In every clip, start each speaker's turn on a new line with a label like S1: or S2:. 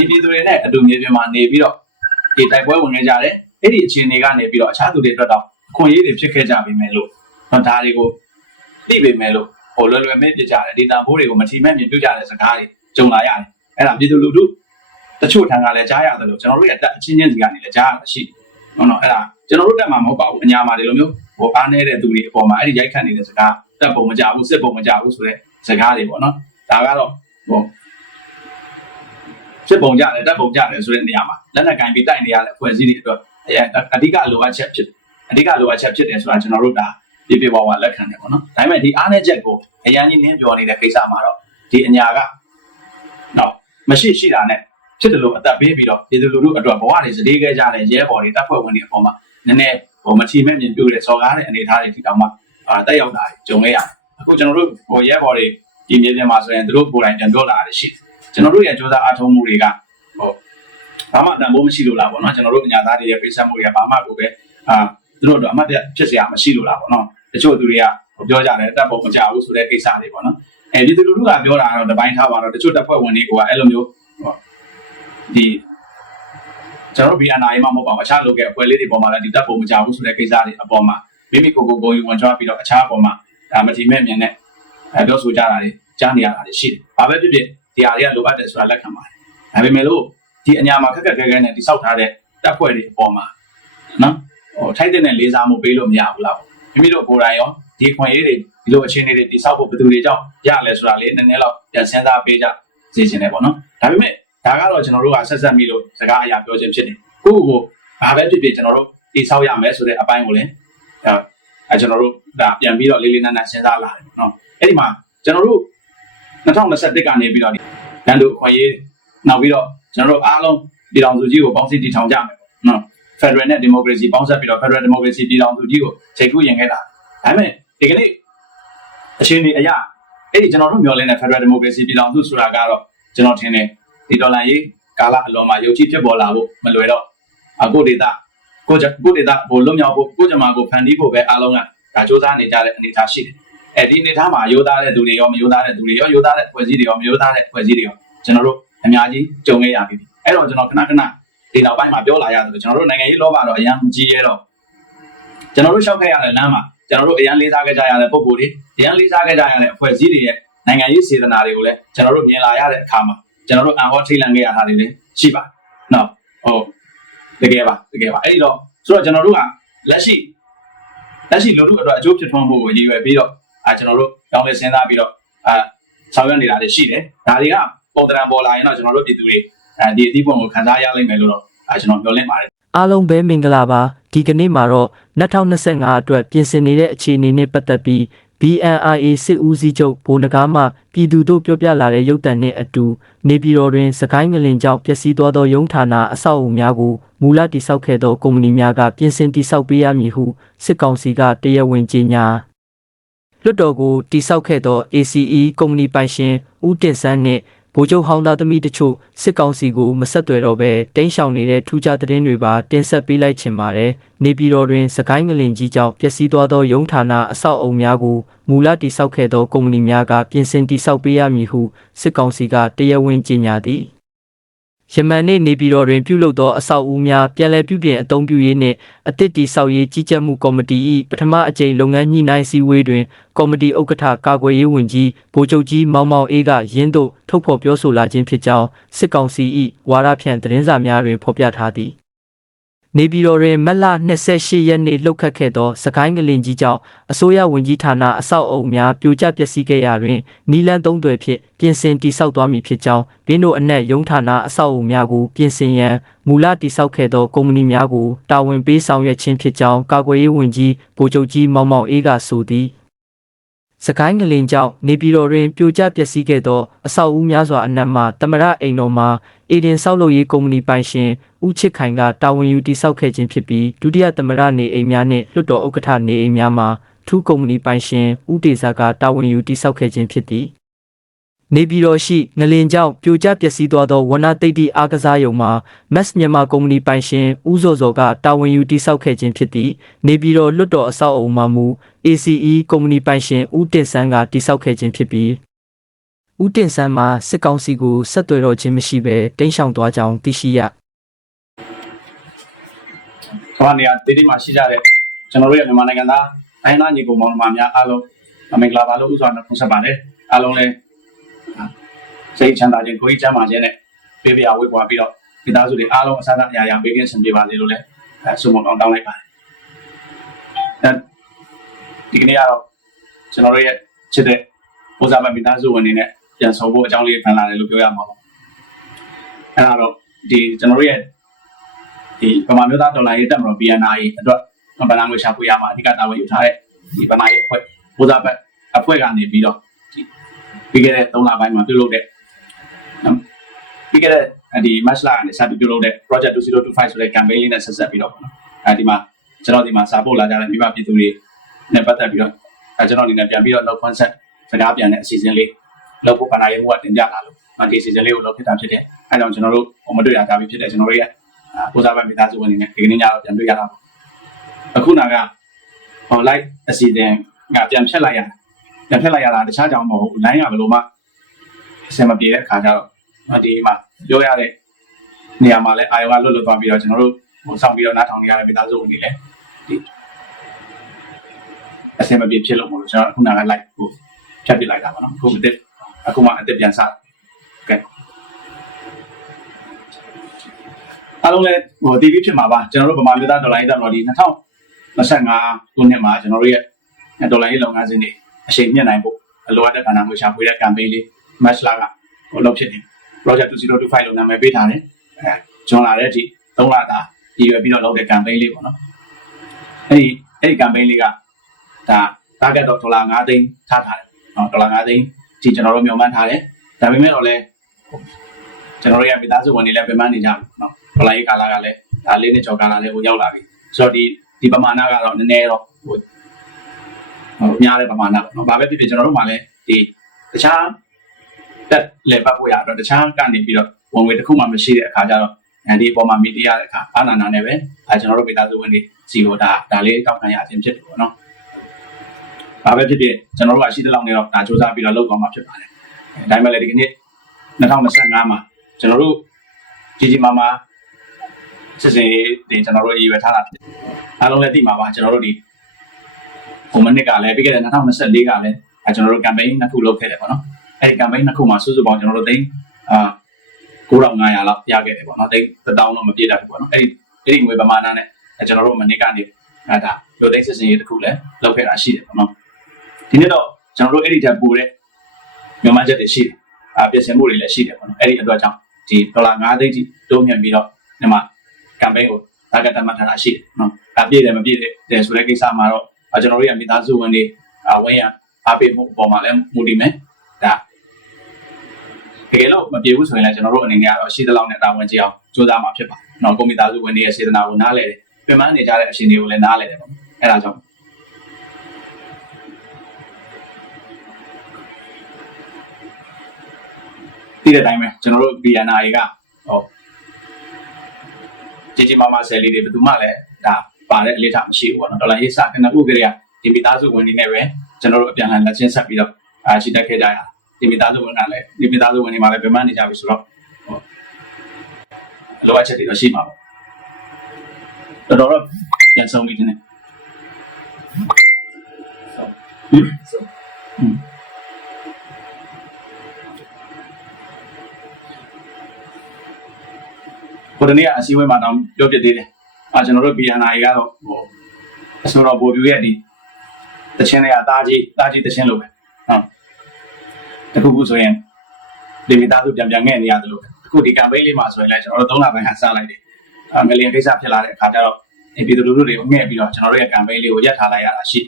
S1: ဒီပြည်သူတွေနဲ့အတူမြေပြင်မှာနေပြီးတော့ဒီတိုက်ပွဲဝင်နေကြတယ်အဲ့ဒီအခြေအနေကနေပြီးတော့အခြားသူတွေအတွက်တော့အခွင့်အရေးတွေဖြစ်ခဲ့ကြပြီမယ်လို့တော့ဒါတွေကိုသိပေမယ်လို့ဟိုလွယ်လွယ်မဲ့ပြကြတယ်ဒေတာဘိုးတွေကိုမထီမဲ့မြင်ပြုကြတဲ့စကားတွေကြုံလာရတယ်အဲ့ဒါပြည်သူလူထုတချို့ထံကလည်းကြားရတယ်လို့ကျွန်တော်တို့ရဲ့တက်အချင်းချင်းစီကနေလည်းကြားရရှိဟုတ်နော်အဲ့ဒါကျွန်တော်တို့တက်မှာမဟုတ်ပါဘူးအညာမှာဒီလိုမျိုးဟိုအားနေတဲ့သူတွေအပေါ်မှာအဲ့ဒီရိုက်ခတ်နေတဲ့စကားတက်ပုံမကြဘူးစစ်ပုံမကြဘူးဆိုတဲ့စကားတွေပေါ့နော်ဒါကတော့ဟို စစ်ပုံကြတယ်တက်ပုံကြတယ်ဆိုတဲ့နေရာမှာလက်နက်ကင်ပြီးတိုက်နေရတဲ့အဖွဲ့အစည်းတွေအတွက်အဓိကလိုအပ်ချက်ဖြစ်အဓိကလိုအပ်ချက်ဖြစ်တယ်ဆိုတာကျွန်တော်တို့ဒါပြပြဝဝလက်ခံတယ်ပေါ့နော်ဒါပေမဲ့ဒီအားနည်းချက်ကိုအရင်ကြီးနင်းပြောနေတဲ့ကိစ္စမှာတော့ဒီအညာကတော့မရှိရှိတာနဲ့ဖြစ်တယ်လို့အသက်ပေးပြီးတော့ပြည်သူလူထုအတွက်ဘဝတွေစတေးခဲ့ကြတဲ့ရဲဘော်တွေတပ်ဖွဲ့ဝင်တွေအပေါ်မှာနည်းနည်းဟိုမချီမဲ့မြင်ပြုတဲ့စော်ကားတဲ့အနေအထားတွေဒီတောင်မှအာတက်ရောက်တာကြုံခဲ့ရတယ်အခုကျွန်တော်တို့ဟိုရဲဘော်တွေဒီမြေပြင်မှာဆိုရင်သူတို့ကိုယ်တိုင်ပြန်ပြောလာတာရှိတယ် ကျွန်တော်တို့ရဲ့စ조사အားထုတ်မှုတွေကဟိုဘာမှတန်ဖိုးမရှိလို့လားပေါ့နော်ကျွန်တော်တို့ပညာသားတွေရဲ့ပိတ်ဆက်မှုတွေကဘာမှကိုပဲအာသူတို့တော့အမှတ်တရဖြစ်စရာမရှိလို့လားပေါ့နော်တချို့သူတွေကပြောကြတယ်တပ်ပုံမကြဘူးဆိုတဲ့ကိစ္စတွေပေါ့နော်အဲဒီသူတို့ကပြောတာကတော့တပိုင်းထားပါတော့တချို့တပ်ဖွဲ့ဝင်တွေကအဲ့လိုမျိုးဒီကျွန်တော်တို့ BNI မှာမဟုတ်ပါဘူးအခြားလုပ်ခဲ့အဖွဲ့လေးတွေပေါ်မှာလည်းဒီတပ်ပုံမကြဘူးဆိုတဲ့ကိစ္စတွေအပေါ်မှာမိမိကိုယ်ကိုယ်ကိုယ်ယူဝင်ချပြီးတော့အခြားအပေါ်မှာဒါမတိမဲ့မြင်နဲ့ပြောဆိုကြတာတွေကြားနေရတာတွေရှိတယ်။ဘာပဲဖြစ်ဖြစ် ဒီဟာတွေကလိုအပ်တယ်ဆိုတာလက်ခံပါတယ်။ဒါပေမဲ့လို့ဒီအညာမှာခက်ခက်ခဲခဲနဲ့တိစောက်ထားတဲ့တပ်ဖွဲ့တွေအပေါ်မှာနော်ဟိုထိုက်တဲ့လေးစားမှုပေးလို့မရဘူးလား။မိမိတို့ကိုယ်တိုင်ရောဒီခွင့်ရေးတွေဒီလိုအခြေအနေတွေတိစောက်ဖို့ဘယ်သူတွေကြောင့်ရလဲဆိုတာလေးနည်းနည်းတော့ပြန်စဉ်းစားပေးကြစီစဉ်တယ်ပေါ့နော်။ဒါပေမဲ့ဒါကတော့ကျွန်တော်တို့ကဆက်ဆက်မိလို့စကားအရာပြောခြင်းဖြစ်တယ်။ကိုယ့်ကိုယ်ဘာပဲဖြစ်ဖြစ်ကျွန်တော်တို့တိစောက်ရမယ်ဆိုတဲ့အပိုင်းကိုလည်းအဲကျွန်တော်တို့ဒါပြန်ပြီးတော့လေးလေးနက်နက်စဉ်းစားလာတယ်နော်။အဲ့ဒီမှာကျွန်တော်တို့2021ကနေပြီးတော့ ရန်သူခွင့်ရေးနောက်ပြီးတော့ကျွန်တော်တို့အားလုံးပြည်တော်စုကြီးကိုပေါင်းစည်းတည်ထောင်ကြမယ်ပေါ့နော် Federal နဲ့ Democracy ပေါင်းစပ်ပြီးတော့ Federal Democracy ပြည်တော်စုကြီးကိုချိန်ခုရင်ခဲ့တာဒါပေမဲ့ဒီကနေ့အချိန်ဒီအရာအဲ့ဒီကျွန်တော်တို့မျှော်လင့်တဲ့ Federal Democracy ပြည်တော်စုဆိုတာကတော့ကျွန်တော်ထင်တယ်ဒီဒေါ်လာရေးကာလအလွန်မှာယုံကြည်ဖြစ်ပေါ်လာဖို့မလွယ်တော့အခုဒေတာကိုကိုဒေတာဟိုလွတ်မြောက်ဖို့ကိုကြမှာကိုဖန်တီးဖို့ပဲအားလုံးကဒါစ조사နေကြတဲ့အနေအထားရှိတယ် အဲဒီအနေထားမှာရိုးသားတဲ့သူတွေရောမရိုးသားတဲ့သူတွေရောရိုးသားတဲ့ဖွဲ့စည်းတွေရောမရိုးသားတဲ့ဖွဲ့စည်းတွေရောကျွန်တော်တို့အများကြီးကြုံခဲ့ရပြီအဲ့တော့ကျွန်တော်ခဏခဏဒီနောက်ပိုင်းမှာပြောလာရတယ်ကျွန်တော်တို့နိုင်ငံရေးလောကတော့အရင်မကြီးရတော့ကျွန်တော်တို့ရှောက်ခဲ့ရတဲ့လမ်းမှာကျွန်တော်တို့အရင်လေးစားခဲ့ကြရတဲ့ပုံကိုယ်တွေအရင်လေးစားခဲ့ကြရတဲ့အဖွဲ့အစည်းတွေရဲ့နိုင်ငံရေးစေတနာတွေကိုလည်းကျွန်တော်တို့မြင်လာရတဲ့အခါမှာကျွန်တော်တို့အံဟောထိတ်လန့်ခဲ့ရတာတွေလည်းရှိပါနော်ဟုတ်တကယ်ပါတကယ်ပါအဲ့ဒီတော့ဆိုတော့ကျွန်တော်တို့ကလက်ရှိလက်ရှိလူထုအတွက်အကျိုးဖြစ်ထွန်းဖို့ကိုရည်ရွယ်ပြီးတော့ အဲကျွန်တော်တို့တောင်းလဲစဉ်းစားပြီးတော့အဲဆောင်ရွက်နေတာတွေရှိတယ်ဒါတွေကပုံတရံပေါ်လာရင်တော့ကျွန်တော်တို့ပြည်သူတွေအဲဒီအသီးပွင့်ကိုခံစားရလိမ့်မယ်လို့တော့အဲကျွန်တော်ပြောလင့်ပါတယ်
S2: အားလုံးပဲမင်္ဂလာပါဒီကနေ့မှာတော့2025အတွက်ပြင်ဆင်နေတဲ့အခြေအနေနဲ့ပတ်သက်ပြီး BNIA စစ်ဦးစီးချုပ်ဗိုလ်နဂါမှပြည်သူတို့ပြောပြလာတဲ့ရုပ်တံနဲ့အတူနေပြည်တော်တွင်စကိုင်းငလင်ကြောင့်ပျက်စီးသွားသောရုံးဌာနအဆောက်အအုံများကိုမူလတည်ဆောက်ခဲ့သောကုမ္ပဏီများကပြင်ဆင်တည်ဆောက်ပေးရမည်ဟုစစ်ကောင်စီကတရားဝင်ကြေညာ လွတ်တော်ကိုတိစောက်ခဲ့သော ACE ကုမ္ပဏီပိုင်ရှင်ဦးတင်ဆန်းနှင့်ဗိုလ်ချုပ်ဟောင်းသားသမီးတချို့စစ်ကောင်စီကိုမဆက်သွယ်တော့ဘဲတင်းရှောင်နေတဲ့ထူးခြားသတင်းတွေပါတင်ဆက်ပေးလိုက်ချင်ပါတယ်။နေပြည်တော်တွင်စကိုင်းငလင်ကြီးကြောင့်ပျက်စီးသွားသောရုံးဌာနအဆောက်အအုံများကိုမူလတိစောက်ခဲ့သောကုမ္ပဏီများကပြင်ဆင်တိစောက်ပေးရမည်ဟုစစ်ကောင်စီကတရားဝင်ကြေညာသည်။ ယမန်နေ့နေပြည်တော်တွင်ပြုလုပ်သောအဆောက်အဦများပြည်လဲပြုပြင်အသုံးပြုရေးနှင့်အသစ်တီဆောက်ရေးကြီးကြပ်မှုကော်မတီ၏ပထမအကြိမ်လုပ်ငန်းညှိနှိုင်းစည်းဝေးတွင်ကော်မတီဥက္ကဋ္ဌကာကွယ်ရေးဝန်ကြီးဗိုလ်ချုပ်ကြီးမောင်မောင်အေးကရင်းတို့ထုတ်ဖော်ပြောဆိုလာခြင်းဖြစ်ကြောင်းစစ်ကောင်စီ၏ဝါဒဖြန့်သတင်းစာများတွင်ဖော်ပြထားသည် နေပြည်တော်တွင်မက်လ28ရက်နေ့လှုပ်ခတ်ခဲ့သောစကိုင်းကလင်ကြီးကြောင့်အစိုးရဝန်ကြီးဌာနအဆောက်အအုံများပြိုကျပျက်စီးခဲ့ရာတွင်နီလန်းသုံးသွယ်ဖြင့်ပြင်ဆင်တိစောက်သွားမည်ဖြစ်ကြောင်းဘင်းတို့အနက်ရုံးဌာနအဆောက်အအုံများကိုပြင်ဆင်ရန်မူလတိစောက်ခဲ့သောကုမ္ပဏီများကိုတာဝန်ပေးဆောင်ရွက်ခြင်းဖြစ်ကြောင်းကာကွယ်ရေးဝန်ကြီးဗိုလ်ချုပ်ကြီးမောင်မောင်အေးကဆိုသည်စကိုင်းငလင်ကြောင့်နေပြည်တော်တွင်ပြိုကျပျက်စီးခဲ့သောအဆောက်အဦများစွာအနက်မှတမရအိမ်တော်မှာ အေဒင်ဆောက်လုပ်ရေးကုမ္ပဏီပိုင်ရှင်ဦးချစ်ခိုင်ကတာဝန်ယူတည်ဆောက်ခဲ့ခြင်းဖြစ်ပြီးဒုတိယသမရနေအိမ်များနှင့်လွှတ်တော်ဥက္ကဋ္ဌနေအိမ်များမှာထူးကုမ္ပဏီပိုင်ရှင်ဦးတေစာကတာဝန်ယူတည်ဆောက်ခဲ့ခြင်းဖြစ်သည်နေပြည်တော်ရှိငလင်ကြောင့်ပြိုကျပျက်စီးသွားသောဝနတိတ်တိအားကစားရုံမှာမက်စ်မြန်မာကုမ္ပဏီပိုင်ရှင်ဦးစောစောကတာဝန်ယူတည်ဆောက်ခဲ့ခြင်းဖြစ်သည်နေပြည်တော်လွှတ်တော်အဆောက်အအုံမှာမူ ACE ကုမ္ပဏီပိုင်ရှင်ဦးတင်ဆန်းကတည်ဆောက်ခဲ့ခြင်းဖြစ်ပြီး ဦးတင်ဆန်းမှာစစ်ကောင်စီကိုဆက်သွယ်တော့ခြင်းမရှိဘဲတင်းရှောင်သွားကြောင်းသိရှိရ
S1: ကမ္ဘာနေရာဒေသမှာရှိကြတဲ့ကျွန်တော်တို့ရဲ့မြန်မာနိုင်ငံသားအရင်သားညီကောင်မောင်နှမများအားလုံးမင်္ဂလာပါလို့ဥစွာနဲ့ဖွင့်ဆက်ပါတယ်အားလုံးလည်းစိတ်ချမ်းသာခြင်းကိုယ်ကြီးချမ်းသာခြင်းနဲ့ပြေပြဝေးပွားပြီးတော့ဒီသားစုတွေအားလုံးအစားအစာအရာရာဘေးကင်းဆင်ပြေပါစေလို့လည်းအဲဆုမတောင်းတောင်းလိုက်ပါတယ်အဲဒီကနေ့ကတော့ကျွန်တော်တို့ရဲ့ချစ်တဲ့ဥစားမမိသားစုဝင်တွေနဲ့ ပြန်ဆောင်ဖို့အကြောင်းလေးဖန်လာတယ်လို့ပြောရမှာပါအဲ့ဒါတော့ဒီကျွန်တော်တို့ရဲ့ဒီဗမာမျိုးသားဒေါ်လာရေးတက်မလို့ BNR ရေးအတွက်ဗမာငွေရှာဖွေရမှာအဓိကတာဝန်ယူထားတဲ့ဒီဗမာရေးအဖွဲ့ပိုးစားဘက်အဖွဲ့ကနေပြီးတော့ဒီပြီးခဲ့တဲ့3လပိုင်းမှာပြုလုပ်တဲ့နော်ပြီးခဲ့တဲ့ဒီ match လာကနေစပြီးပြုလုပ်တဲ့ project 2025ဆိုတဲ့ campaign လေးနဲ့ဆက်ဆက်ပြီးတော့ပေါ့နော်အဲဒီမှာကျွန်တော်ဒီမှာစာပို့လာကြတဲ့မိဘပြည်သူတွေနဲ့ပတ်သက်ပြီးတော့အဲကျွန်တော်ဒီနေ့ပြန်ပြီးတော့ no concept စကားပြန်တဲ့အစီအစဉ်လေး လုပ်ဖို့ဗမာရေးမှုကတင်ပြလာလို့ဒီအစီအစဉ်လေးကိုလုပ်ဖြစ်တာဖြစ်တယ်အဲကြောင့်ကျွန်တော်တို့မတွေ့ရကြပြီဖြစ်တယ်ကျွန်တော်တို့ရဲ့အာပိုးစားပိုင်းမိသားစုဝင်တွေနဲ့ဒီကနေ့ညတော့ပြန်တွေ့ရတာပေါ့အခုနာကဟောလိုက်အစီအစဉ်ကပြန်ဖြတ်လိုက်ရတာပြန်ဖြတ်လိုက်ရတာတခြားကြောင့်မဟုတ်ဘူး line ကဘယ်လိုမှအဆင်မပြေတဲ့အခါကျတော့ဒီမှာပြောရတဲ့နေရာမှာလဲအာယောကလွတ်လွတ်သွားပြီးတော့ကျွန်တော်တို့ဟိုဆောင်ပြီးတော့နားထောင်နေရတဲ့မိသားစုဝင်တွေလည်းဒီအဆင်မပြေဖြစ်လို့မလို့ကျွန်တော်အခုနာက like ကိုဖြတ်ပြလိုက်တာပါနော်အခုအစ် အခုမှအစ်ပြန်စကဲအားလုံးလည်းဟိုတီးပြီးဖြစ်မှာပါကျွန်တော်တို့ဗမာပြည်သားဒေါ်လာရေးတက်တော့ဒီ2025ခုနှစ်မှာကျွန်တော်တို့ရဲ့ဒေါ်လာရေးလုပ်ငန်းစဉ်တွေအရှိန်မြင့်နိုင်ဖို့အလိုအပ်တဲ့ကဏ္ဍငွေရှာဖွေတဲ့ campaign လေး match လာကဟိုလုပ်ဖြစ်နေ project 2025လို့နာမည်ပေးထားတယ်အဲဂျွန်လာတဲ့အထိ3လတာရည်ရွယ်ပြီးတော့လုပ်တဲ့ campaign လေးပေါ့နော်အဲ့ဒီအဲ့ဒီ campaign လေးကဒါ target တော့ဒေါ်လာ9သိန်းထားထားတယ်နော်ဒေါ်လာ9သိန်း ဒီကျွန်တော်တို့မျှော်မှန်းထားတယ်ဒါပေမဲ့တော့လည်းကျွန်တော်တို့ရဲ့မိသားစုဝင်တွေလည်းပြန်မနေကြဘူးနော်ပလိုက်ကာလာကလည်းဒါလေးနှစ်ကျော်ကာလာလေးကိုရောက်လာပြီဆိုတော့ဒီဒီပမာဏကတော့နည်းနည်းတော့ဟိုဟိုများတဲ့ပမာဏပေါ့နော်ဘာပဲဖြစ်ဖြစ်ကျွန်တော်တို့မှလည်းဒီတခြားတက်လေပတ်ဖို့ရတော့တခြားကနေပြီးတော့ဝင်ဝေတစ်ခုမှမရှိတဲ့အခါကျတော့အဲဒီအပေါ်မှာမီဒီယာတဲ့အခါအာနာနာနဲ့ပဲအဲကျွန်တော်တို့ဗေဒသဝင်တွေစီကိုဒါဒါလေးတောက်ခံရခြင်းဖြစ်တယ်ပေါ့နော် ဘာပဲဖြစ်ဖြစ်ကျွန်တော်တို့ကရှိတဲ့လောက်နေတော့ဒါစူးစမ်းပြီးတော့လုပ်သွားမှာဖြစ်ပါတယ်အဲဒါပေမဲ့လည်းဒီကနေ့2025မှာကျွန်တော်တို့ကြီးကြီးမားမားစစ်စင်ရေးတင်ကျွန်တော်တို့ရည်ရွယ်ထားတာဖြစ်တယ်အားလုံးလည်းသိမှာပါကျွန်တော်တို့ဒီဟိုမနစ်ကလည်းပြီးခဲ့တဲ့2024ကလည်းအဲကျွန်တော်တို့ campaign နှစ်ခုလုပ်ခဲ့တယ်ပေါ့နော်အဲဒီ campaign နှစ်ခုမှာစုစုပေါင်းကျွန်တော်တို့သိန်းအာ9500လောက်ရခဲ့တယ်ပေါ့နော်သိန်း1000တော့မပြည့်တတ်ဘူးပေါ့နော်အဲဒီအဲဒီငွေပမာဏနဲ့အဲကျွန်တော်တို့မနစ်ကနေအဲဒါလူသိန်းစစ်စင်ရေးတစ်ခုလည်းလုပ်ခဲ့တာရှိတယ်ပေါ့နော် ဒီနေ့တော့ကျွန်တော်တို့အဲ့ဒီထက်ပိုတဲ့မြန်မာချက်တွေရှိတယ်အာပြင်ဆင်မှုတွေလည်းရှိတယ်ပေါ့နော်အဲ့ဒီအတွက်ကြောင့်ဒီဒေါ်လာ9သိန်းထိတိုးမြင့်ပြီးတော့ဒီမှာ campaign ကို target တတ်မှတ်ထားတာရှိတယ်နော်။အပြည့်တယ်မပြည့်တယ်ဆိုတဲ့ကိစ္စမှာတော့ကျွန်တော်တို့ရမိသားစုဝင်တွေအဝင်ရအားပေးမှုအပေါ်မှာလည်းမူတည်မယ်။ဒါတကယ်လို့မပြေဘူးဆိုရင်လည်းကျွန်တော်တို့အနေနဲ့ကတော့ရှိသလောက်နဲ့တာဝန်ကြီးအောင်စူးစမ်းမှာဖြစ်ပါတယ်။နော်ကိုမိသားစုဝင်တွေရဲ့စေတနာကိုနားလည်တယ်။ပြန်မနေကြတဲ့အရှင်တွေကိုလည်းနားလည်တယ်ပေါ့။အဲဒါကြောင့် ဒီတဲ့အတိုင်းပဲကျွန်တော်တို့ BNI ကဟောကြီးကြီးမားမားဆယ်လေးတွေဘယ်သူမှလည်းဒါပါတဲ့အလေးထားမရှိဘူးပေါ့နော်ဒေါ်လာရေးစခဏဥကရေဒီမိသားစုဝင်တွေနဲ့ပဲကျွန်တော်တို့အပြန်အလှန်လက်ချင်းဆက်ပြီးတော့အာရှိတက်ခဲ့ကြရဒီမိသားစုဝင်ကလည်းဒီမိသားစုဝင်တွေမှာလည်းပြန်မနေကြပြီဆိုတော့ဟိုလိုအပ်ချက်တွေတော့ရှိမှာပေါ့တော်တော်တော့ပြန်ဆုံးပြီတင်နေဟင် ဟင်ကိုတနေ့ကအစည်းအဝေးမှာတော့ပြောပြသေးတယ်အာကျွန်တော်တို့ BNI ကတော့ဟိုအစိုးရဘိုလ်ပြရဲ့ဒီတချင်းတွေအသားကြီးတားကြီးတချင်းလိုပဲဟုတ်တခုခုဆိုရင်ဒီမိသားစုပြန်ပြန်ငဲ့နေရတယ်လို့အခုဒီ campaign လေးမှာဆိုရင်လည်းကျွန်တော်တို့၃လပိုင်းဟန်စလိုက်တယ်အငလျင်ကိစ္စဖြစ်လာတဲ့အခါကျတော့ဒီပြည်သူလူထုတွေကိုငဲ့ပြီးတော့ကျွန်တော်တို့ရဲ့ campaign လေးကိုရပ်ထားလိုက်ရတာရှိ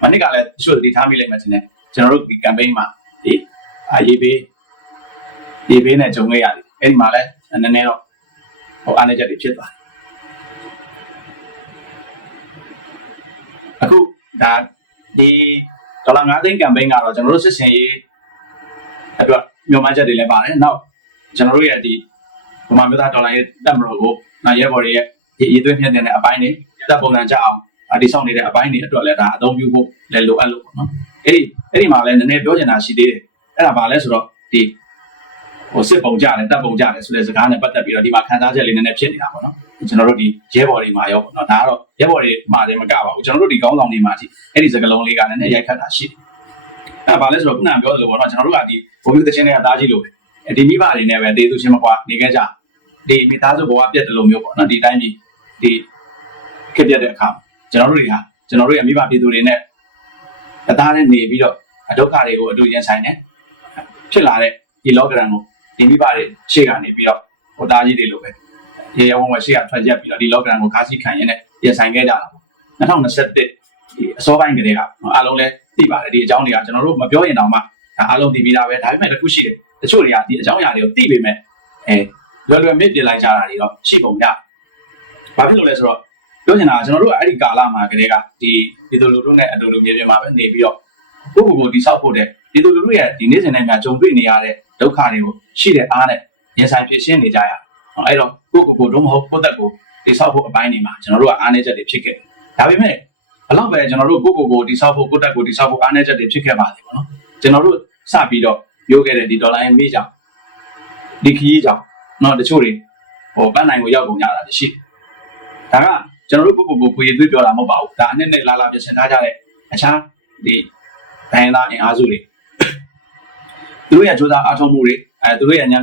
S1: မနစ်ကလည်းတချို့ဒီထားမိလိုက်မှတင်တယ်ကျွန်တော်တို့ဒီ campaign မှာဒီအာရေးပေးရေးပေးနဲ့ဂျုံခဲ့ရတယ်အဲ့ဒီမှာလည်းနည်းနည်းတော့ ဟိုအားနေချက်တွေဖြစ်သွားတယ်အခုဒါဒီဒေါ်လာ9သိန်း campaign ကတော့ကျွန်တော်တို့စစ်စင်ရေးအတွက်မြန်မာချက်တွေလည်းပါတယ်နောက်ကျွန်တော်တို့ရဲ့ဒီဗမာမျိုးသားဒေါ်လာရဲ့တက်မလို့ကိုနောက်ရဲဘော်တွေရဲ့ဒီအရေးသွင်းဖြစ်တဲ့အပိုင်းတွေတက်ပုံစံကြအောင်ဒီဆောင်နေတဲ့အပိုင်းတွေအတွက်လည်းဒါအသုံးပြုဖို့လည်းလိုအပ်လို့ပေါ့နော်အဲ့ဒီအဲ့ဒီမှာလည်းနည်းနည်းပြောချင်တာရှိသေးတယ်အဲ့ဒါဘာလဲဆိုတော့ဒီ ဟိုစစ်ပုံကြတယ်တပ်ပုံကြတယ်ဆိုတဲ့စကားနဲ့ပတ်သက်ပြီးတော့ဒီမှာခံစားချက်လေးနည်းနည်းဖြစ်နေတာပေါ့နော်ကျွန်တော်တို့ဒီရဲဘော်တွေမှာရောပေါ့နော်ဒါကတော့ရဲဘော်တွေမှာလည်းမကပါဘူးကျွန်တော်တို့ဒီကောင်းဆောင်တွေမှာအထိအဲ့ဒီစကားလုံးလေးကလည်းနည်းနည်းရိုက်ခတ်တာရှိတယ်အဲ့ဒါဘာလဲဆိုတော့ခုနကပြောသလိုပေါ့နော်ကျွန်တော်တို့ကဒီဘုံမျိုးတစ်ချင်းတွေကသားကြီးလို့ပဲဒီမိဘတွေနဲ့ပဲတေးသူချင်းမကွာနေခဲ့ကြဒီမိသားစုဘဝပြတ်တယ်လို့မျိုးပေါ့နော်ဒီတိုင်းကြီးဒီခက်ပြတ်တဲ့အခါကျွန်တော်တို့တွေဟာကျွန်တော်တို့ရဲ့မိဘပြည်သူတွေနဲ့အသားနဲ့နေပြီးတော့အဒုက္ခတွေကိုအတူရင်ဆိုင်နေဖြစ်လာတဲ့ဒီလောကရန်ကို ဒီမိဘတွေရှေ့ကနေပြီးတော့ဟိုသားကြီးတွေလိုပဲရေရဝံဝရှေ့ကထွက်ရက်ပြီးတော့ဒီလောကရန်ကိုခါးစီခံရင်းနဲ့ရင်ဆိုင်ခဲ့ကြတာပေါ့2021ဒီအစောပိုင်းကလေးကအားလုံးလည်းသိပါတယ်ဒီအကြောင်းတွေကကျွန်တော်တို့မပြောရင်တောင်မှအားလုံးသိပြီးသားပဲဒါပေမဲ့တစ်ခုရှိတယ်တချို့တွေကဒီအကြောင်းအရာတွေကိုသိပေမဲ့အဲလွယ်လွယ်မြစ်ပြလိုက်ကြတာတွေတော့ရှိပုံရဘာဖြစ်လို့လဲဆိုတော့ပြောချင်တာကကျွန်တော်တို့ကအဲ့ဒီကာလမှာကလေးကဒီဒီလိုလူတို့နဲ့အတူတူမြေပြင်မှာပဲနေပြီးတော့ကိုယ့်ကိုယ်ကိုတိဆောက်ဖို့တဲ့ဒီလိုလူတို့ရဲ့ဒီနေ့စဉ်နဲ့များကြုံတွေ့နေရတဲ့ ဒုက္ခတွေကိုရှိတဲ့အားနဲ့ရင်ဆိုင်ဖြစ်ရှင်းနေကြရအောင်အဲ့တော့ကိုယ့်ကိုယ်ကိုယ်တို့မဟုတ်ကိုယ့်သက်ကိုတိဆောက်ဖို့အပိုင်းတွေမှာကျွန်တော်တို့ကအားနည်းချက်တွေဖြစ်ခဲ့တယ်ဒါပေမဲ့ဘလောက်ပဲကျွန်တော်တို့ကိုယ့်ကိုယ်ကိုတိဆောက်ဖို့ကိုယ့်တက်ကိုတိဆောက်ဖို့အားနည်းချက်တွေဖြစ်ခဲ့ပါလေပေါ့နော်ကျွန်တော်တို့စပြီးတော့ပြောခဲ့တဲ့ဒီဒေါ်လာရဲ့မိကြောင့်ဒီခရီးကြောင့်နော်တချို့တွေဟိုပန်းနိုင်ကိုရောက်ကုန်ကြတာရှိဒါကကျွန်တော်တို့ကိုယ့်ကိုယ်ကိုကိုယ်ရည်သွေးပြောတာမဟုတ်ပါဘူးဒါအနဲ့နဲ့လာလာပြင်ဆင်ထားကြတဲ့အခြားဒီဒိုင်းသားအင်အားစုတွေ သူတို့ရဲ့ကြိုးစားအားထုတ်မှုတွေအဲသူတို့ရဲ့ညံ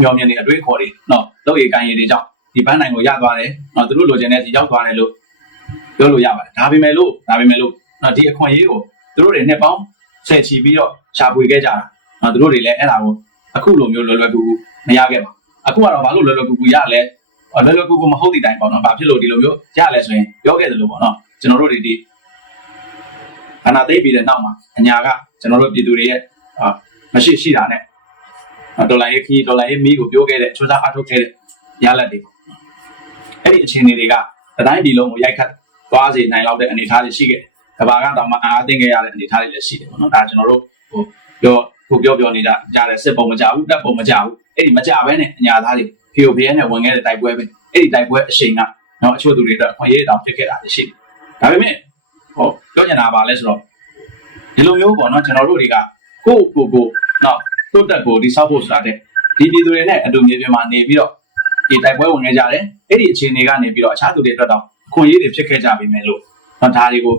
S1: မျောမြင်နေအတွေ့အခေါ်တွေနော်လောက်ရည်ကိုင်းရည်တွေကြောင့်ဒီပန်းနိုင်ကိုရသွားတယ်နော်သူတို့လိုချင်တဲ့ဒီရောက်သွားတယ်လို့ပြောလို့ရပါတယ်ဒါပေမဲ့လို့ဒါပေမဲ့လို့နော်ဒီအခွင့်အရေးကိုသူတို့တွေနှစ်ပေါင်းဆယ်ချီပြီးတော့ရှာဖွေခဲ့ကြတာနော်သူတို့တွေလည်းအဲ့ဒါကိုအခုလိုမျိုးလွယ်လွယ်ကူကူမရခဲ့ပါဘူးအခုကတော့ဘာလို့လွယ်လွယ်ကူကူရလဲလွယ်လွယ်ကူကူမဟုတ်တဲ့တိုင်ပေါ့နော်ဘာဖြစ်လို့ဒီလိုမျိုးရလဲဆိုရင်ပြောခဲ့တယ်လို့ပေါ့နော်ကျွန်တော်တို့တွေဒီအနာသိပ်ပြီးတဲ့နောက်မှာအညာကကျွန်တော်တို့ပြည်သူတွေရဲ့အာ မရှိရှိတာနဲ့ဒေါ်လာရေးခီးဒေါ်လာရေးမီးကိုပြောခဲ့တဲ့ချွတ်သားအထုတ်ခဲ့တဲ့ရလက်တွေပေါ့အဲ့ဒီအခြေအနေတွေကတတိုင်းဒီလုံးကိုရိုက်ခတ်သွားစေနိုင်လောက်တဲ့အနေအထားတွေရှိခဲ့တယ်ကဘာကတော့မှအားသိငယ်ရတဲ့အနေအထားတွေလည်းရှိတယ်ပေါ့နော်ဒါကျွန်တော်တို့ဟိုပြောခုပြောပြောနေကြကြတဲ့စစ်ပုံမကြဘူးတက်ပုံမကြဘူးအဲ့ဒီမကြဘဲနဲ့အညာသားတွေ POPN နဲ့ဝင်ခဲ့တဲ့တိုက်ပွဲပဲအဲ့ဒီတိုက်ပွဲအရှိန်ကနော်အချို့သူတွေတော့ခွင့်ရတောင်ဖြစ်ခဲ့တာရှိတယ်ဒါပေမဲ့ဟောပြောချင်တာပါလဲဆိုတော့ဒီလိုမျိုးပေါ့နော်ကျွန်တော်တို့တွေက ကိုယ့်ကိုယ်ကိုနော်တိုးတက်ကိုဒီဆောက်ဖို့ဆိုတာတဲ့ဒီပြည်သူတွေနဲ့အတူမြေပြင်မှာနေပြီးတော့ဒီတိုက်ပွဲဝင်ခဲ့ကြတယ်အဲ့ဒီအခြေအနေကနေပြီးတော့အခြားသူတွေအတွက်တော့ခွင့်ရတွေဖြစ်ခဲ့ကြပြီမယ်လို့နော်ဒါတွေကို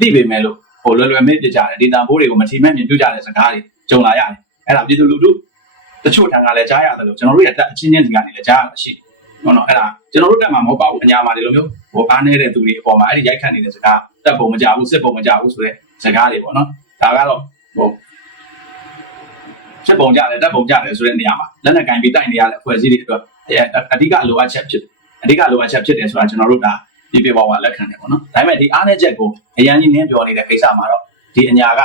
S1: သိပေမဲ့လို့ဟိုလွယ်လွယ်မဲ့ပြကြတယ်ဒေတာဘိုးတွေကိုမထီမဲ့မြင်ပြကြတဲ့စကားတွေကြုံလာရတယ်အဲ့ဒါပြည်သူလူထုတချို့တန်ကလည်းကြားရတယ်လို့ကျွန်တော်တို့ရဲ့တက်အချင်းချင်းဒီကနေလည်းကြားရရှိနော်နော်အဲ့ဒါကျွန်တော်တို့တက်မှာမဟုတ်ပါဘူးအညာမှာဒီလိုမျိုးဟိုအားနေတဲ့သူတွေအပေါ်မှာအဲ့ဒီရိုက်ခတ်နေတဲ့စကားတက်ပုံမကြဘူးစစ်ပုံမကြဘူးဆိုတဲ့စကားတွေပေါ့နော်ဒါကတော့ဟို စစ်ပုံကြတယ်တက်ပုံကြတယ်ဆိုတဲ့နေရာမှာလက်နက်ကင်ပြီးတိုက်နေရတဲ့အဖွဲ့အစည်းတွေအတွက်အဓိကလိုအပ်ချက်ဖြစ်အဓိကလိုအပ်ချက်ဖြစ်တယ်ဆိုတာကျွန်တော်တို့ဒါဒီပြပေါ်မှာလက်ခံတယ်ပေါ့နော်ဒါပေမဲ့ဒီအားနည်းချက်ကိုအရန်ကြီးနင်းပြောနေတဲ့ကိစ္စမှာတော့ဒီအညာက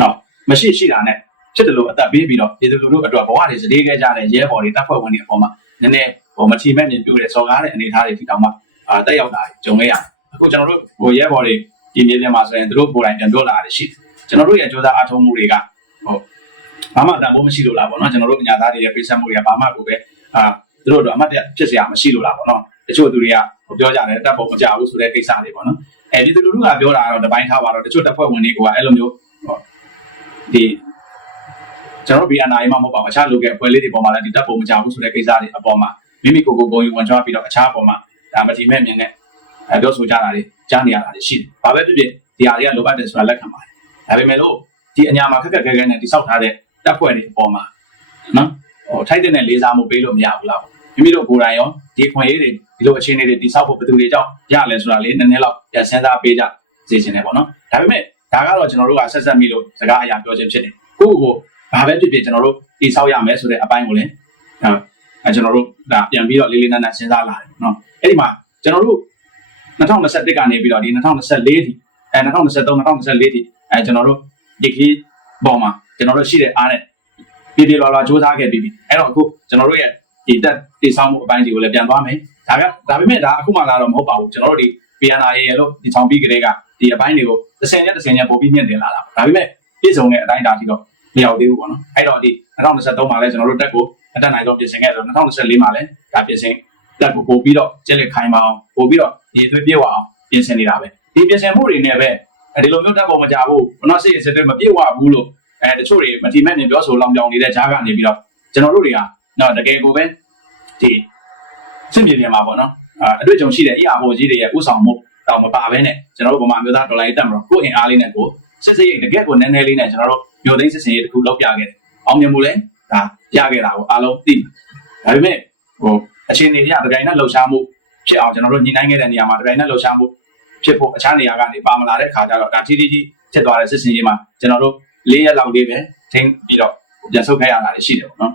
S1: နော်မရှိရှိတာနဲ့ဖြစ်တယ်လို့အသက်ပေးပြီးတော့ပြည်သူလူထုအတွက်ဘဝတွေစတေးခဲ့ကြတဲ့ရဲဘော်တွေတပ်ဖွဲ့ဝင်တွေအပေါ်မှာနည်းနည်းဟိုမချီမဲ့မြင်ပြတဲ့စော်ကားတဲ့အနေအထားတွေဒီတောင်မှအာတက်ရောက်တာကြုံခဲ့ရတယ်အခုကျွန်တော်တို့ဟိုရဲဘော်တွေဒီမြေပြင်မှာဆိုရင်တို့ကိုယ်တိုင်ပြန်ပြောလာတာရှိတယ်ကျွန်တော်တို့ရဲ့ကြိုးစားအားထုတ်မှုတွေကဟို ဘာမှတန်ဖိုးမရှိလို့လားပေါ့နော်ကျွန်တော်တို့ပညာသားတွေရဲ့ပေးဆက်မှုတွေကဘာမှကိုပဲအာသူတို့တော့အမှတ်တရဖြစ်စရာမရှိလို့လားပေါ့နော်တချို့သူတွေကပြောကြတယ်တပ်ပုံမကြဘူးဆိုတဲ့ကိစ္စတွေပေါ့နော်အဲဒီသူတို့ကပြောတာကတော့တပိုင်းထားပါတော့တချို့တပ်ဖွဲ့ဝင်တွေကအဲ့လိုမျိုးဒီကျွန်တော်တို့ BNI မှာမဟုတ်ပါဘူးအခြား local အဖွဲ့လေးတွေပေါ်မှာလည်းဒီတပ်ပုံမကြဘူးဆိုတဲ့ကိစ္စတွေအပေါ်မှာမိမိကိုယ်ကိုယ်ကိုယ်ယူဝင်ချွားပြီးတော့အခြားအပေါ်မှာဒါမတိမဲ့မြင်နဲ့အဲပြောဆိုကြတာတွေကြားနေရတာတွေရှိတယ်။ဘာပဲဖြစ်ဖြစ်ဒီဟာတွေကလိုအပ်တယ်ဆိုတာလက်ခံပါတယ်။ဒါပေမဲ့လို့ဒီအညာမှာခက်ခက်ခဲခဲနဲ့တိစောက်ထားတဲ့ တပ်ဖွဲ့တွေအပေါ်မှာနော်ဟိုထိုက်တဲ့လေးစားမှုပေးလို့မရဘူးလား။မိမိတို့ကိုယ်တိုင်ရောဒီခွင့်ရေးတွေဒီလိုအခြေအနေတွေတိစောက်ဖို့ဘယ်သူတွေကြောင့်ရလဲဆိုတာလေးနည်းနည်းတော့ပြန်စဉ်းစားပေးကြစေချင်တယ်ပေါ့နော်။ဒါပေမဲ့ဒါကတော့ကျွန်တော်တို့ကဆက်ဆက်မိလို့စကားအရာပြောခြင်းဖြစ်တယ်။ကိုယ့်ကိုယ်ဘာပဲဖြစ်ဖြစ်ကျွန်တော်တို့တိစောက်ရမယ်ဆိုတဲ့အပိုင်းကိုလည်းအဲကျွန်တော်တို့ဒါပြန်ပြီးတော့လေးလေးနက်နက်စဉ်းစားလာတယ်နော်။အဲ့ဒီမှာကျွန်တော်တို့2021ကနေပြီးတော့ဒီ2024ထိအဲ2023 2024ထိအဲကျွန်တော်တို့ဒီခီးပေါ်မှာ ကျွန်တော်တို့ရှိတဲ့အားနဲ့ပြည်ပြည်လော်လော်စူးစမ်းခဲ့ပြီးပြီအဲ့တော့အခုကျွန်တော်တို့ရဲ့ဒီတက်တည်ဆောက်မှုအပိုင်းတွေကိုလည်းပြန်သွားမယ်ဒါကဒါပေမဲ့ဒါအခုမှလာတော့မဟုတ်ပါဘူးကျွန်တော်တို့ဒီ PNR ရဲ့လို့ဒီဆောင်ပြီးကလေးကဒီအပိုင်းတွေကိုတစ်ဆယ်နဲ့တစ်ဆယ်နဲ့ပို့ပြီးမြင့်တင်လာတာဒါပေမဲ့ပြည်စုံတဲ့အတိုင်းဒါထိတော့မရောက်သေးဘူးပေါ့နော်အဲ့တော့ဒီ2023မှာလည်းကျွန်တော်တို့တက်ကိုအတက်နိုင်ဆုံးပြင်ဆင်ခဲ့တယ်2024မှာလည်းဒါပြင်ဆင်တက်ကိုပို့ပြီးတော့ကျက်လက်ခိုင်းပါအောင်ပို့ပြီးတော့ဒီသွေးပြေဝအောင်ပြင်ဆင်နေတာပဲဒီပြင်ဆင်မှုတွေနဲ့ပဲဒီလိုမျိုးတက်ပေါ်မကြဘူးဘုနာစစ်စစ်တွေမပြေဝဘူးလို့ အဲတချို့တွေမတိမဲ့နေပြောဆိုလောင်ပြောင်နေတဲ့ကြားကနေပြီးတော့ကျွန်တော်တို့တွေကနော်တကယ်ကိုပဲဒီစစ်မြေပြင်မှာပေါ့နော်အာအတွေ့အကြုံရှိတဲ့အရာဟိုကြီးတွေရဲ့ဥဆောင်မှုတော့မပါဘဲနဲ့ကျွန်တော်တို့ဗမာမျိုးသားဒေါ်လာရေးတက်မလို့ကိုယ့်အင်အားလေးနဲ့ကိုစစ်စစ်ရိတ်တကယ်ကိုနည်းနည်းလေးနဲ့ကျွန်တော်တို့မျိုးသိန်းစစ်စင်ရေးတစ်ခုလောက်ပြခဲ့တယ်အောင်မြင်မှုလဲဒါရခဲ့တာကိုအားလုံးသိဒါပေမဲ့ဟိုအခြေအနေတွေကတကယ်နဲ့လှုပ်ရှားမှုဖြစ်အောင်ကျွန်တော်တို့ညီနိုင်ခဲ့တဲ့နေရာမှာတကယ်နဲ့လှုပ်ရှားမှုဖြစ်ဖို့အခြားနေရာကနေပါမလာတဲ့ခါကျတော့ဒါထီးထီးကြီးဖြစ်သွားတဲ့စစ်စင်ရေးမှာကျွန်တော်တို့ ၄ရက်လောက်လေးပဲထင်းပြီးတော့ပြန်ဆုတ်ခဲ့ရတာရှိတယ်ပေါ့နော်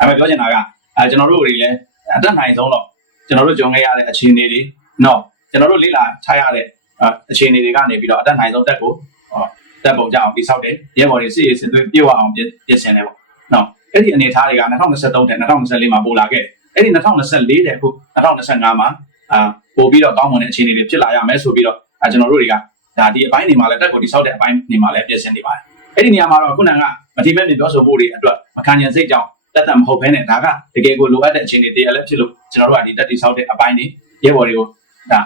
S1: အဲမဲ့ပြောချင်တာကအဲကျွန်တော်တို့တွေလည်းအတက်နိုင်ဆုံးတော့ကျွန်တော်တို့ကြုံခဲ့ရတဲ့အခြေအနေတွေနော်ကျွန်တော်တို့လေ့လာထားရတဲ့အခြေအနေတွေကနေပြီးတော့အတက်နိုင်ဆုံးတက်ကိုတက်ပုံကြအောင်တိဆောက်တယ်ရဲဘော်တွေစစ်ရေးစစ်သွေးပြေဝအောင်ပြင်ဆင်တယ်ပေါ့နော်အဲ့ဒီအနေအထားတွေက2023တဲ့2024မှာပိုလာခဲ့အဲ့ဒီ2024တဲ့အခု2025မှာအာပို့ပြီးတော့ကောင်းမွန်တဲ့အခြေအနေတွေဖြစ်လာရမယ်ဆိုပြီးတော့အဲကျွန်တော်တို့တွေကဒါဒီအပိုင်းတွေမှာလည်းတက်ကိုတိဆောက်တဲ့အပိုင်းတွေမှာလည်းပြင်ဆင်နေပါတယ် အဲ့ဒီနေရာမှာတော့ခုနကမတိမဲ့နေပြောဆိုမှုတွေအတွက်မခံရင်စိတ်ကြောင့်တက်တတ်မဟုတ်ဘဲနဲ့ဒါကတကယ်ကိုလိုအပ်တဲ့အခြေအနေတွေလည်းဖြစ်လို့ကျွန်တော်တို့ကဒီတက်တိဆောက်တဲ့အပိုင်းတွေရဲဘော်တွေကိုဒါ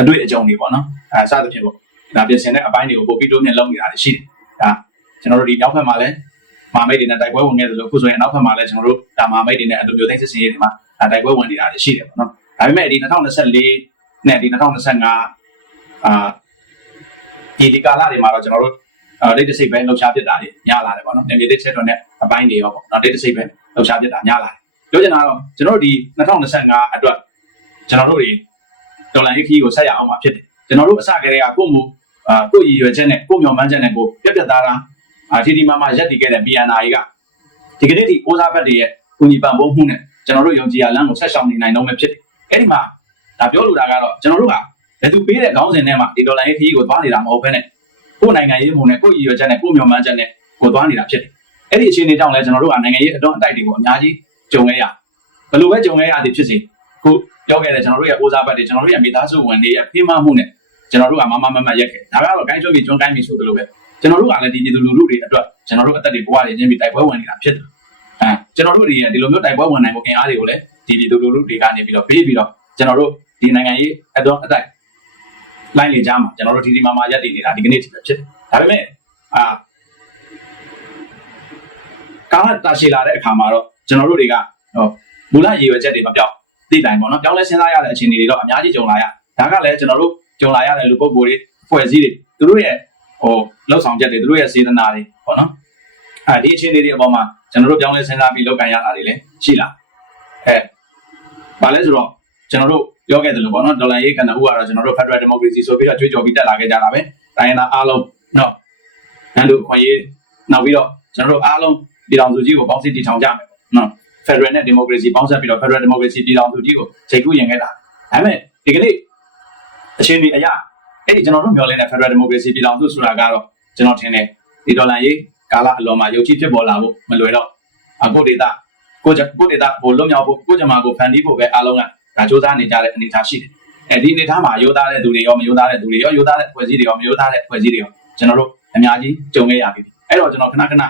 S1: အတွေ့အကြုံတွေပေါ့နော်အဲစသဖြင့်ပေါ့ဒါပြင်ဆင်တဲ့အပိုင်းတွေကိုပို့ပြီးတိုးမြင့်လုပ်နေတာရှိတယ်ဒါကျွန်တော်တို့ဒီနောက်ဘက်မှာလည်းမာမိတ်တွေနဲ့တိုက်ပွဲဝင်ခဲ့သလိုအခုဆိုရင်နောက်ဘက်မှာလည်းကျွန်တော်တို့ဒါမာမိတ်တွေနဲ့အတူမျိုးသိစစ်စင်ရေးတွေမှာတိုက်ပွဲဝင်နေတာရှိတယ်ပေါ့နော်ဒါပေမဲ့ဒီ2024နဲ့ဒီ2025အာဒီဒီကာလတွေမှာတော့ကျွန်တော်တို့ အဲ data set ပဲလှုပ်ရှားဖြစ်တာတွေညလာတယ်ပေါ့နော်။မြေတစ်ချက်တော့ ਨੇ အပိုင်းတွေရောပေါ့နော် data set ပဲလှုပ်ရှားဖြစ်တာညလာတယ်။ပြောချင်တာတော့ကျွန်တော်တို့ဒီ2025အတွက်ကျွန်တော်တို့တွေဒေါ်လာခီးကိုဆက်ရအောင်မှာဖြစ်တယ်။ကျွန်တော်တို့အစကတည်းကကိုယ့်မူအာကိုယ့်ရည်ရွယ်ချက်နဲ့ကိုယ့်မျှော်မှန်းချက်နဲ့ကိုပြက်ပြက်သားသားအာထီထီမမရက်တည်ခဲ့တဲ့ BNI ကဒီကနေ့ဒီပိုးစားဘက်တွေရဲ့ကုညီပံ့ပိုးမှုနဲ့ကျွန်တော်တို့ယုံကြည်ရလမ်းကိုဆက်ဆောင်နေနိုင်တော့မှဖြစ်တယ်။အဲ့ဒီမှာဒါပြောလိုတာကတော့ကျွန်တော်တို့ကဘယ်သူပေးတဲ့ခေါင်းစဉ်ထဲမှာဒီဒေါ်လာခီးကိုသွားနေတာမဟုတ်ဘဲနဲ့ ကိုယ်နိုင်ငံရေးမှုနဲ့ကိုယ်ရည်ရွယ်ချက်နဲ့ကိုယ်မျှော်မှန်းချက်နဲ့ကိုသွားနေတာဖြစ်တယ်။အဲ့ဒီအခြေအနေကြောင့်လည်းကျွန်တော်တို့ကနိုင်ငံရေးအတော့အတိုက်တွေကိုအများကြီးကြုံခဲ့ရဘယ်လိုပဲကြုံခဲ့ရသည်ဖြစ်စေခုပြောခဲ့တဲ့ကျွန်တော်တို့ရဲ့အိုးစားဘက်တွေကျွန်တော်တို့ရဲ့မိသားစုဝင်တွေရဲ့ဖိမမှုနဲ့ကျွန်တော်တို့ကမမမမရက်ခဲ့ဒါကတော့ဂိုင်းကျွန်းပြီးကျွန်းတိုင်းပြီးဆိုသလိုပဲကျွန်တော်တို့ကလည်းဒီပြည်သူလူထုတွေအတွက်ကျွန်တော်တို့အသက်တွေဘဝတွေချင်းပြီးတိုက်ပွဲဝင်နေတာဖြစ်တယ်။အဲကျွန်တော်တို့တွေဒီလိုမျိုးတိုက်ပွဲဝင်နိုင်ဖို့အင်အားတွေကိုလည်းဒီပြည်သူလူထုတွေကနေပြီးတော့ပေးပြီးတော့ကျွန်တော်တို့ဒီနိုင်ငံရေးအတော့အတိုက် လိုက်နေကြမှာကျွန်တော်တို့ဒီဒီမာမာရက်တည်နေတာဒီကနေ့ဖြစ်တယ်။ဒါပေမဲ့အာကာလတာရှည်လာတဲ့အခါမှာတော့ကျွန်တော်တို့တွေကဟောမူလရည်ရွယ်ချက်တွေမပြောင်းသိတိုင်းပေါ့နော်ပြောင်းလဲစဉ်းစားရတဲ့အခြေအနေတွေတော့အများကြီးကြုံလာရဒါကလည်းကျွန်တော်တို့ကြုံလာရတဲ့လူပုဂ္ဂိုလ်တွေဖွဲ့စည်းတွေသူတို့ရဲ့ဟိုလောက်ဆောင်ချက်တွေသူတို့ရဲ့စေတနာတွေပေါ့နော်အဲဒီအခြေအနေတွေအပေါ်မှာကျွန်တော်တို့ပြောင်းလဲစဉ်းစားပြီးလုပ်ကိုင်ရတာတွေလည်းရှိလာအဲဘာလဲဆိုတော့ကျွန်တော်တို့ ပြောခဲ့တယ်လို့ပေါ့နော်ဒေါ်လာရေးကဏ္ဍဦးကတော့ကျွန်တော်တို့ Federal Democracy ဆိုပြီးတော့ကြွေးကြော်ပြီးတက်လာခဲ့ကြတာပဲတိုင်းနာအားလုံးနော်နန်းတို့ခွင့်ရေးနောက်ပြီးတော့ကျွန်တော်တို့အားလုံးပြည်တော်စုကြီးကိုပေါင်းစည်းတည်ထောင်ကြမယ်ပေါ့နော် Federal နဲ့ Democracy ပေါင်းစပ်ပြီးတော့ Federal Democracy ပြည်တော်စုကြီးကိုချိန်ကူးရင်ခဲ့တာဒါပေမဲ့ဒီကနေ့အချင်းဒီအရာအဲ့ဒီကျွန်တော်တို့မျှော်လင့်တဲ့ Federal Democracy ပြည်တော်စုဆိုတာကတော့ကျွန်တော်ထင်တယ်ဒီဒေါ်လာရေးကာလအလွန်မှာရုပ်ချဖြစ်ပေါ်လာဖို့မလွယ်တော့အခုဒေတာကိုကြကိုဒေတာကိုလွတ်မြောက်ဖို့ကိုကြမှာကိုဖန်တီးဖို့ပဲအားလုံးက ဒါစ조사နေကြတဲ့အနေအထားရှိတယ်အဲဒီအနေအထားမှာရိုးသားတဲ့သူတွေရောမရိုးသားတဲ့သူတွေရောရိုးသားတဲ့ဖွဲ့စည်းတွေရောမရိုးသားတဲ့ဖွဲ့စည်းတွေရောကျွန်တော်တို့အများကြီးကြုံခဲ့ရပြီအဲ့တော့ကျွန်တော်ခဏခဏ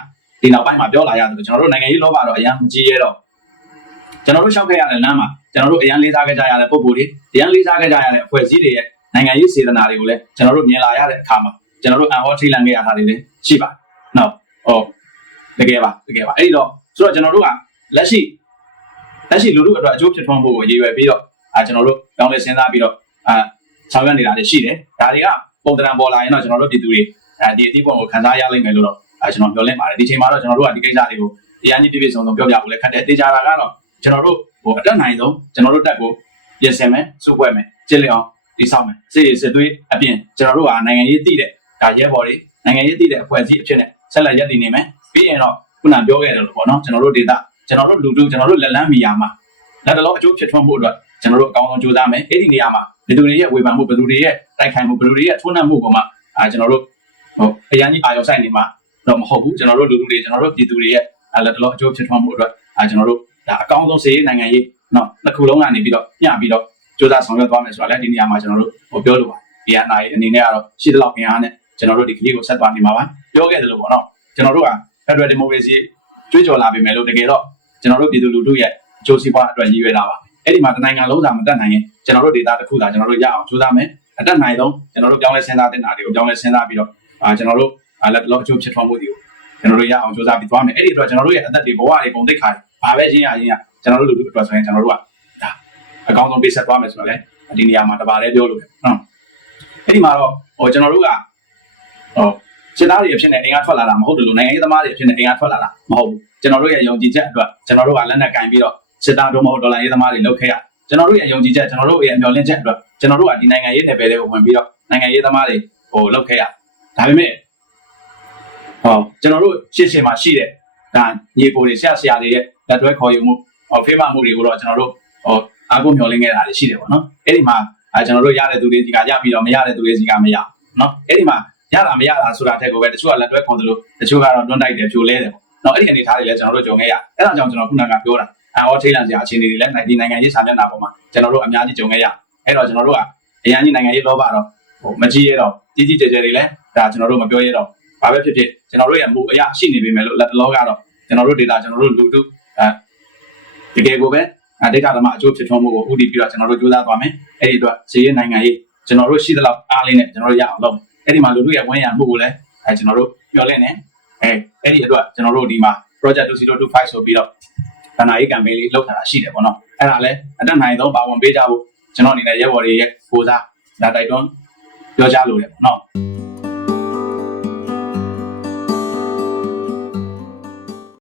S1: ဒီနောက်ပိုင်းမှာပြောလာရတယ်ကျွန်တော်တို့နိုင်ငံရေးလောဘတော့အရင်မကြီးရတော့ကျွန်တော်တို့ရှောက်ခဲ့ရတဲ့လမ်းမှာကျွန်တော်တို့အရင်လေးစားခဲ့ကြရတဲ့ပုံကိုယ်တွေအရင်လေးစားခဲ့ကြရတဲ့အဖွဲ့အစည်းတွေရဲ့နိုင်ငံရေးစေတနာတွေကိုလည်းကျွန်တော်တို့မြင်လာရတဲ့အခါမှာကျွန်တော်တို့အံ့ဩထိတ်လန့်ခဲ့ရတာတွေလည်းရှိပါနော်ဟုတ်တကယ်ပါတကယ်ပါအဲ့ဒီတော့ဆိုတော့ကျွန်တော်တို့ကလက်ရှိ လက်ရှိလူထုအတွက်အကျိုးဖြစ်ထွန်းဖို့ကိုရည်ရွယ်ပြီးတော့အာကျွန်တော်တို့ကောင်းလေးစဉ်းစားပြီးတော့အာဆောင်ရွက်နေတာတွေရှိတယ်ဒါတွေကပုံတံပေါ်လာရင်တော့ကျွန်တော်တို့ပြည်သူတွေအဲဒီအသီးပုံကိုခံစားရလိမ့်မယ်လို့တော့အဲကျွန်တော်ပြောလင့်ပါတယ်ဒီချိန်မှာတော့ကျွန်တော်တို့ကဒီကိစ္စတွေကိုတရားကြီးပြည့်ပြည့်စုံစုံပြောပြဖို့လည်းခက်တယ်တေချာတာကတော့ကျွန်တော်တို့ဟိုအတက်နိုင်ဆုံးကျွန်တော်တို့တက်ကိုပြင်ဆင်မယ်စုပွဲမယ်ကျင့်လျအောင်တိဆောက်မယ်စစ်ရေးစစ်သွေးအပြင်ကျွန်တော်တို့ကနိုင်ငံရေးသိတဲ့ဒါရဲဘော်တွေနိုင်ငံရေးသိတဲ့အဖွဲ့အစည်းအဖြစ်နဲ့ဆက်လက်ရည်တည်နေမယ်ပြီးရင်တော့ခုနပြောခဲ့တယ်လို့ပေါ့နော်ကျွန်တော်တို့ဒေတာ ကျွန်တော်တို့လူထုကျွန်တော်တို့လက်လန်းမီယာမှာလက်တလုံးအကျိုးဖြစ်ထွန်းဖို့အတွက်ကျွန်တော်တို့အကောင်းဆုံးကြိုးစားမယ်အဲ့ဒီနေရာမှာဘယ်သူတွေရဲ့ဝေဖန်မှုဘယ်သူတွေရဲ့တိုက်ခိုက်မှုဘယ်သူတွေရဲ့ထိုးနှက်မှုပေါ်မှာအာကျွန်တော်တို့ဟိုအရန်ကြီးအာရုံစိုက်နေမှာတော့မဟုတ်ဘူးကျွန်တော်တို့လူလူတွေကျွန်တော်တို့ပြည်သူတွေရဲ့လက်တလုံးအကျိုးဖြစ်ထွန်းမှုအတွက်အာကျွန်တော်တို့ဒါအကောင်းဆုံးစေရေးနိုင်ငံရေးနော်တစ်ခုလုံးကနေပြီးတော့ညှပြီးတော့ကြိုးစားဆောင်ရွက်သွားမယ်ဆိုတာလည်းဒီနေရာမှာကျွန်တော်တို့ဟိုပြောလို့ပါဒီအနာရီအနေနဲ့ကတော့ရှိသလောက်ခင်အားနဲ့ကျွန်တော်တို့ဒီကလေးကိုဆက်သွားနေမှာပါပြောခဲ့တယ်လို့ပေါ့နော်ကျွန်တော်တို့က Federal Democracy ကြွေးကြော်လာပြီမယ်လို့တကယ်တော့ ကျွန်တော်တို့ပြည်သူလူထုရဲ့အကျိုးစီးပွားအတွက်ရည်ရွယ်တာပါအဲ့ဒီမှာတနိုင်ငံလုံးစာမတက်နိုင်ရင်ကျွန်တော်တို့ဒေတာတစ်ခုသာကျွန်တော်တို့ရအောင်ကြိုးစားမယ်အတက်နိုင်ဆုံးကျွန်တော်တို့ပြောင်းလဲစဉ်းစားတင်တာတွေကိုပြောင်းလဲစဉ်းစားပြီးတော့အာကျွန်တော်တို့လက်လောအကျိုးဖြစ်ထွန်းမှုတွေကိုကျွန်တော်တို့ရအောင်စူးစမ်းပြီးသွားမယ်အဲ့ဒီအတွက်ကျွန်တော်တို့ရဲ့အသက်တွေဘဝတွေပုံသိက္ခာတွေဘာပဲရင်းရရင်းရကျွန်တော်တို့လူလူအတွက်ဆိုရင်ကျွန်တော်တို့ကဒါအကောင်းဆုံးပေးဆက်သွားမယ်ဆိုတော့လေဒီနေရာမှာတပါးလေးပြောလို့နော်အဲ့ဒီမှာတော့ဟိုကျွန်တော်တို့ကဟို စစ်သားတွေအဖြစ်နဲ့အင်အားထွက်လာတာမဟုတ်တယ်လို့နိုင်ငံရေးသမားတွေအဖြစ်နဲ့အင်အားထွက်လာတာမဟုတ်ဘူးကျွန်တော်တို့ရဲ့ယုံကြည်ချက်အတွက်ကျွန်တော်တို့ကလက်နက်ကင်ပြီးတော့စစ်သားတို့မဟုတ်ဒေါ်လာရေးသမားတွေလုပ်ခဲ့ရကျွန်တော်တို့ရဲ့ယုံကြည်ချက်ကျွန်တော်တို့ရဲ့မျှော်လင့်ချက်အတွက်ကျွန်တော်တို့ကဒီနိုင်ငံရေးနယ်ပယ်တွေကိုဝင်ပြီးတော့နိုင်ငံရေးသမားတွေဟိုလုပ်ခဲ့ရဒါပေမဲ့ဟောကျွန်တော်တို့ရှေ့ရှေ့မှာရှိတဲ့ဒါညီကိုတွေဆရာဆရာတွေရဲ့လက်တွဲခေါ်ယူမှုဟောဖေးမမှုတွေကိုတော့ကျွန်တော်တို့ဟောအားကိုးမျှော်လင့်ခဲ့တာတွေရှိတယ်ပေါ့နော်အဲ့ဒီမှာအဲကျွန်တော်တို့ရတဲ့သူတွေဒီကရပြီးတော့မရတဲ့သူတွေစီကမရနော်အဲ့ဒီမှာ ရတာမရတာဆိုတာတက်ကိုပဲတချို့ကလက်တွဲခေါ်သလိုတချို့ကတော့တွန်းတိုက်တယ်ဖြိုလဲတယ်ပေါ့နော်အဲ့ဒီအနေထားတွေလည်းကျွန်တော်တို့ကြုံခဲ့ရအဲ့ဒါကြောင့်ကျွန်တော်ခုနကပြောတာအော်ထိတ်လန့်စရာအခြေအနေတွေလည်းဒီနိုင်ငံရေးစာမျက်နှာပေါ်မှာကျွန်တော်တို့အများကြီးကြုံခဲ့ရအဲ့တော့ကျွန်တော်တို့ကအရန်ကြီးနိုင်ငံရေးလောဘတော့ဟိုမကြည့်ရတော့ကြီးကြီးကျယ်ကျယ်တွေလည်းဒါကျွန်တော်တို့မပြောရတော့ဘာပဲဖြစ်ဖြစ်ကျွန်တော်တို့ရဲ့မူအရာရှိနေပြီမဲ့လို့လက်တလောကတော့ကျွန်တော်တို့ data ကျွန်တော်တို့လူတုအဲတကယ်ကိုပဲအတိတ်ကဓမ္မအကျိုးဖြစ်ထွန်းမှုကိုဥတည်ပြီးတော့ကျွန်တော်တို့ကြိုးစားသွားမယ်အဲ့ဒီအတွက်စီးရဲနိုင်ငံရေးကျွန်တော်တို့ရှိသလောက်အားလေးနဲ့ကျွန်တော်တို့ရအောင်လုပ် အဲ့ဒီမှာလူတို့ရဲ့ဝန်ရမှုကိုလည်းအဲကျွန်တော်တို့ပြောလင့်နေအဲအဲ့ဒီအတွက်ကျွန်တော်တို့ဒီမှာ project 2025ဆိုပြီးတော့ဗဏာရေး campaign လေးလုပ်ထားတာရှိတယ်ပေါ့နော်အဲ့ဒါလည်းအတက်နိုင်ဆုံးပါဝင်ပေးကြဖို့ကျွန်တော်အနေနဲ့ရဲဘော်တွေရဲ့ကိုစားဒါတိုက်တွန်းပြောကြားလိုတယ်ပေါ့နော်